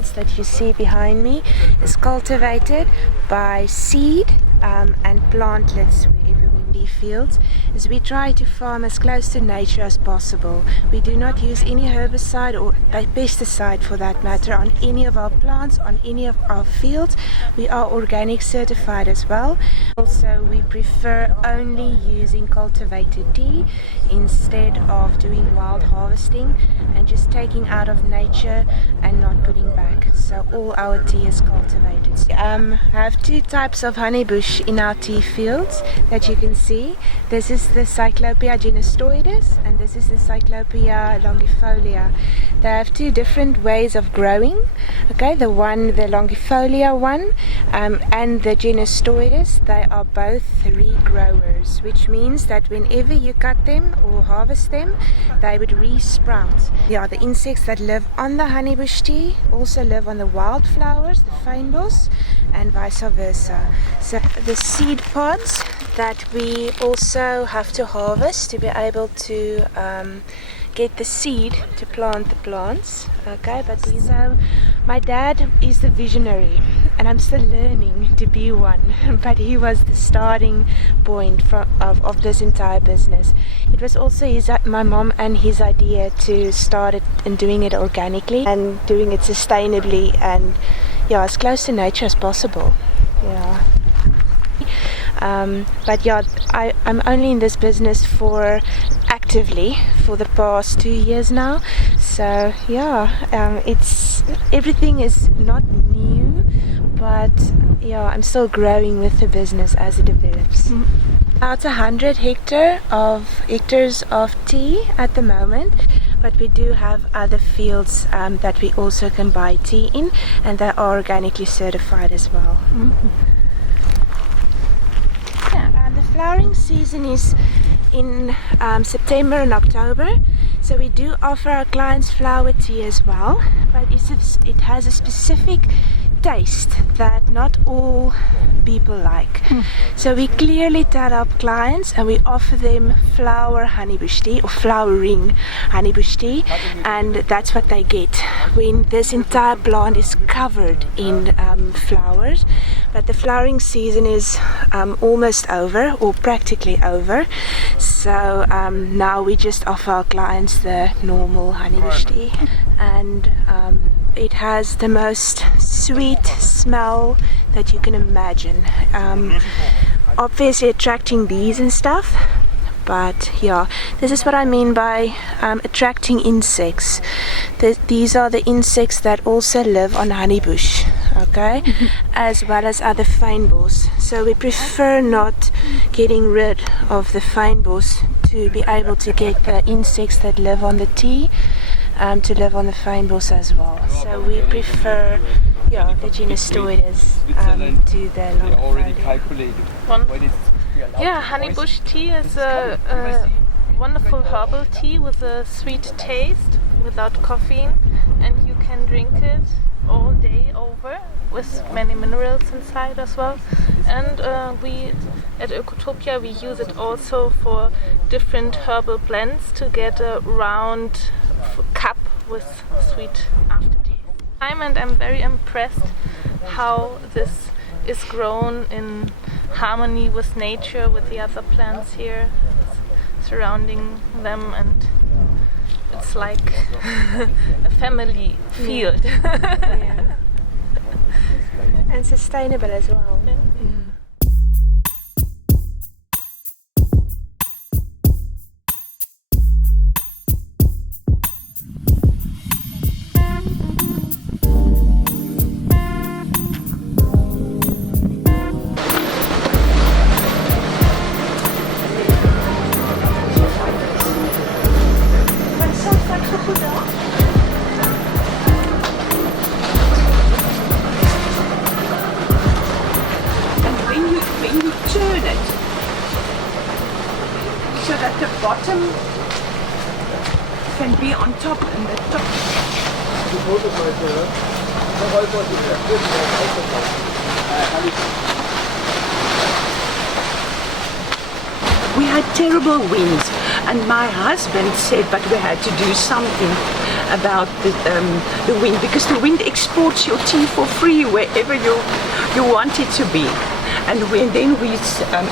fields that you see behind me is cultivated by seed and plantlets wherever we leave fields, is we try to farm as close to nature as possible. We do not use any herbicide or pesticide for that matter on any of our plants, on any of our fields. We are organic certified as well. Also, we prefer only using cultivated tea instead of doing wild harvesting and just taking out of nature and not putting back. So all our tea is cultivated. I have two types of honeybush in our tea fields that you can see. This is the Cyclopia gynostoides and this is the Cyclopia longifolia. They have two different ways of growing. Okay, the longifolia one and the gynostoides, they are both regrowers, which means that whenever you cut them or harvest them, they would re-sprout. Yeah, the insects that live on the honeybush tea also live on the wildflowers, the fynbos, and vice versa. So the seed pods that we also have to harvest to be able to get the seed to plant the plants. Okay, but so my dad is the visionary and I'm still learning to be one, but he was the starting point of this entire business. It was also my mom and his idea to start it and doing it organically and doing it sustainably and as close to nature as possible. But I'm only in this business actively for the past 2 years now. So everything is not new, but I'm still growing with the business as it develops. About 100 hectares of tea at the moment, but we do have other fields that we also can buy tea in, and they are organically certified as well. The flowering season is in September and October, so we do offer our clients flower tea as well, but it has a specific taste that not all people like. So we clearly tell our clients and we offer them flower honeybush tea or flowering honeybush tea, and that's what they get when this entire plant is covered in flowers. But the flowering season is almost over or practically over, so now we just offer our clients the normal honeybush tea, and it has the most sweet smell that you can imagine. Obviously attracting bees and stuff, but this is what I mean by attracting insects. These are the insects that also live on honeybush, okay, as well as other fynbos. So we prefer not getting rid of the fynbos to be able to get the insects that live on the tea to live on the fynbos as well. So we prefer the gynostoides to the longifolia. Honeybush tea is a wonderful herbal tea with a sweet taste without caffeine, and you can drink it all day over with many minerals inside as well. And we at Ökotopia, we use it also for different herbal blends to get a round cup with sweet aftertaste. I'm very impressed how this is grown in harmony with nature, with the other plants here surrounding them, and it's like a family field. And sustainable as well. So that the bottom can be on top and the top. We had terrible winds And my husband said, but we had to do something about the wind, because the wind exports your tea for free wherever you want it to be. And then we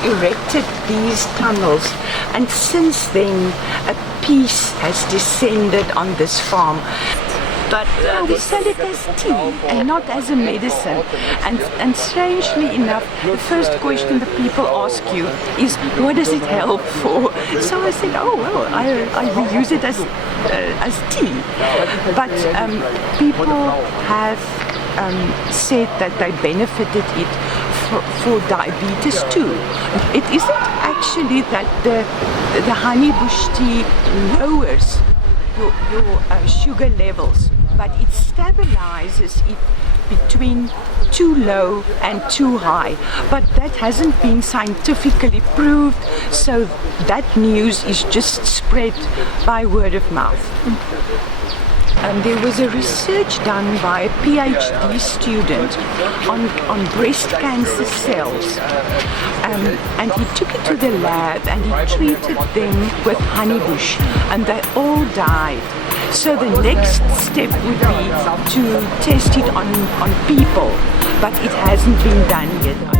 erected these tunnels, and since then a peace has descended on this farm. But we sell it as tea and not as a medicine. And strangely enough, the first question that people ask you is, what does it help for? So I said, oh well, I use it as tea. But people have said that they benefited it for diabetes too. It isn't actually that the honeybush tea lowers your sugar levels, but it stabilizes it between too low and too high. But that hasn't been scientifically proved, so that news is just spread by word of mouth. There was a research done by a PhD student on breast cancer cells, and he took it to the lab and he treated them with honeybush, and they all died. So the next step would be to test it on people, but it hasn't been done yet.